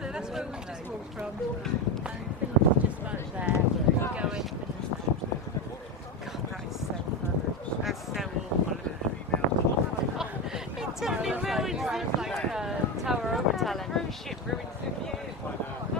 So that's where we've just walked from. Just about there. We go in. God, that is so funny. That's so awful. It totally ruins It's like Tower Over talent. Cruise ship ruins the view.